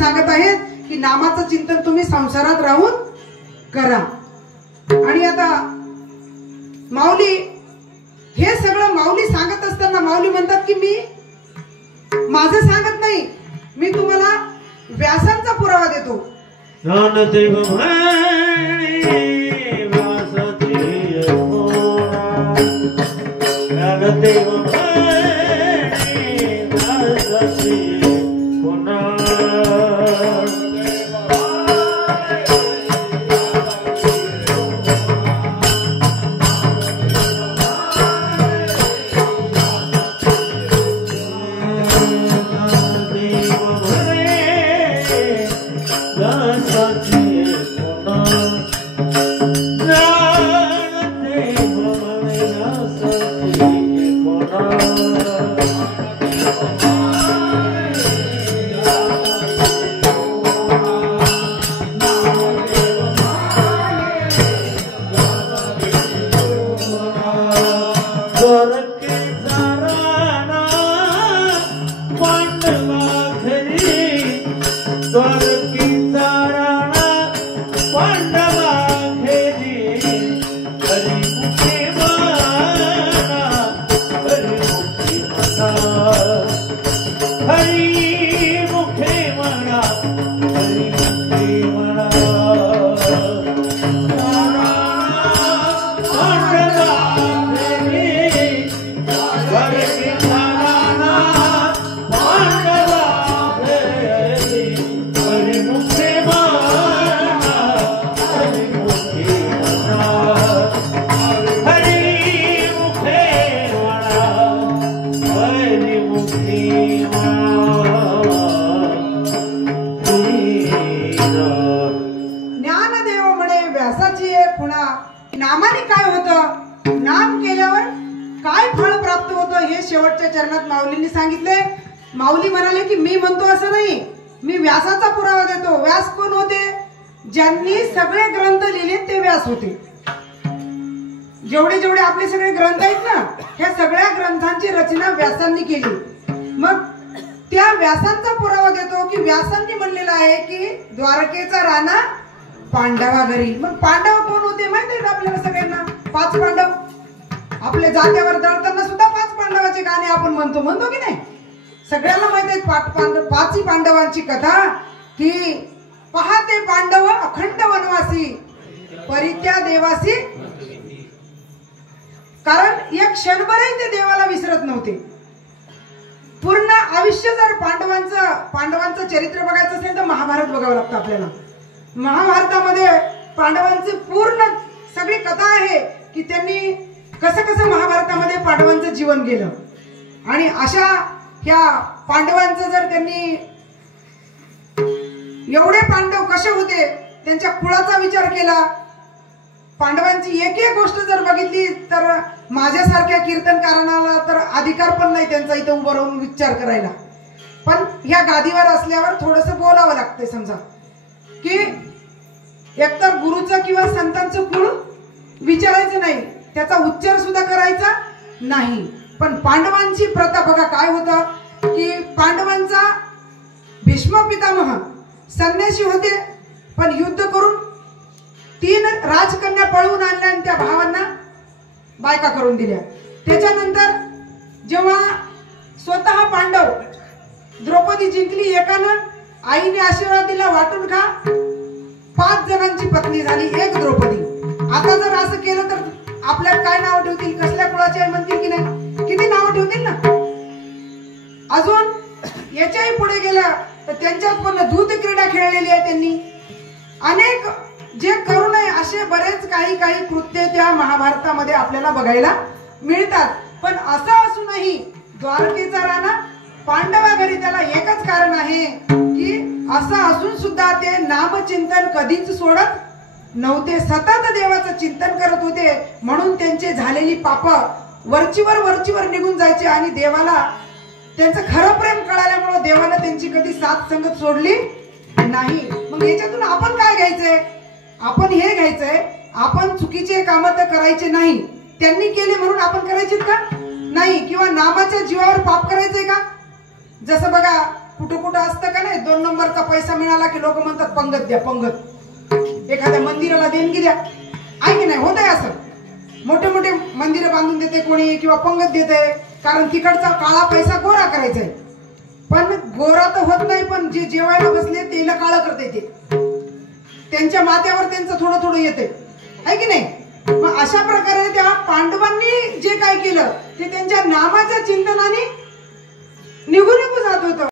सांगत आहेत की नामाचं चिंतन तुम्ही संसारात राहून करा. आणि आता माऊली हे सगळं माऊली सांगत असताना माऊली म्हणतात की मी माझं सांगत नाही, मी तुम्हाला व्यासांचा पुरावा देतो. ज्ञानदेव नामाने काय होतं, नाम केल्यावर काय फळ प्राप्त होतं हे शेवटच्या चरणात माऊलींनी सांगितले. माऊली म्हणाले की मी म्हणतो असं नाही, मी व्यासाचा पुरावा देतो. व्यास कोण होते? ज्यांनी सगळे ग्रंथ लिहिले ते व्यास होते. जेवढे जेवढे आपले सगळे ग्रंथ आहेत ना, ह्या सगळ्या ग्रंथांची रचना व्यासांनी केली. मग त्या व्यासांचा पुरावा देतो की व्यासांनी म्हणलेलं आहे की द्वारकेचा राणा पांडवा घरी. मग पांडव कोण होते माहिती आहे आपल्याला सगळ्यांना? 5 पांडव. आपल्या जात्यावर दळताना सुद्धा 5 पांडवाचे गाणे आपण म्हणतो की नाही? सगळ्यांना माहिती आहे 5 पांडवांची कथा की पहाते पांडव अखंड वनवासी परित्या देवासी. कारण एक क्षणभरही ते देवाला विसरत नव्हते. पूर्ण आयुष्य जर पांडवांचं चरित्र बघायचं असेल तर महाभारत बघावं लागतं आपल्याला. महाभारतामध्ये पांडवांची पूर्ण सगळी कथा आहे की त्यांनी कसं कसं महाभारतामध्ये पांडवांचं जीवन गेलं. आणि अशा ह्या पांडवांचं जर त्यांनी एवढे पांडव कसे होते त्यांच्या कुळाचा विचार केला, पांडवांची एक एक गोष्ट जर बघितली तर माझ्यासारख्या कीर्तनकारांना तर अधिकार पण नाही त्यांचा इथं उभं राहून विचार करायला. पण ह्या गादीवर असल्यावर थोडंसं बोलावं लागतंय. समजा की एकतर गुरुचं किंवा संतांचं कुळ विचारायचं नाही, त्याचा उच्चार सुद्धा करायचा नाही. पण पांडवांची प्रथा बघा काय होतं की पांडवांचा भीष्म पितामह संन्यासी होते, पण युद्ध करून 3 राजकन्या पळवून आणल्या आणि त्या भावांना बायका करून दिल्या. त्याच्यानंतर जेव्हा स्वतः पांडव द्रौपदी जिंकली एकानं, आईने आशीर्वाद दिला वाटून खा, 5 जणांची पत्नी झाली एक द्रौपदी. आता जर असं केलं तर आपल्याला काय नाव ठेवतील, कसल्या कुळाचे आहे म्हणतील की नाही? किती नाव ठेवतील ना. अजून याच्याही पुढे गेलं तर त्यांच्यात पण दूत क्रीडा खेळलेली आहे त्यांनी. अनेक जे करू नये असे बरेच काही कृत्य त्या महाभारतामध्ये आपल्याला बघायला मिळतात. पण असं असूनही द्वारकेचा राणा पांडवा घरी त्याला एकच कारण आहे की असं असून सुद्धा ते नामचिंतन कधीच सोडत नव्हते. सतत देवाचं चिंतन करत होते. म्हणून त्यांचे झालेली पाप वरचीवर निघून जायचे आणि देवाला त्यांचं खरं प्रेम कळाल्यामुळे देवाला त्यांची कधी साथ संगत सोडली नाही. मग याच्यातून आपण काय घ्यायचंय? आपण हे घ्यायचंय, आपण चुकीचे काम तर करायचे नाही. त्यांनी केले म्हणून आपण करायचे का? नाही. किंवा नामाच्या जीवावर पाप करायचंय का? जसं बघा कुठं कुठं असतं का नाही, 2 नंबरचा पैसा मिळाला की लोक म्हणतात पंगत द्या पंगत, एखाद्या मंदिराला देणगी द्या. आहे की नाही, होत आहे असं. मोठे मोठे मंदिर बांधून देते कोणी किंवा पंगत देते, कारण तिकडचा काळा पैसा गोरा करायचा आहे. पण गोरा तर होत नाही, पण जे जेवायला बसले त्याला काळं करते, ते त्यांच्या माथ्यावर त्यांचं थोडं थोडं येते. आहे की नाही. मग अशा प्रकारे त्या पांडवांनी जे काय केलं ते त्यांच्या नामाच्या चिंतनाने निघून जात होतं.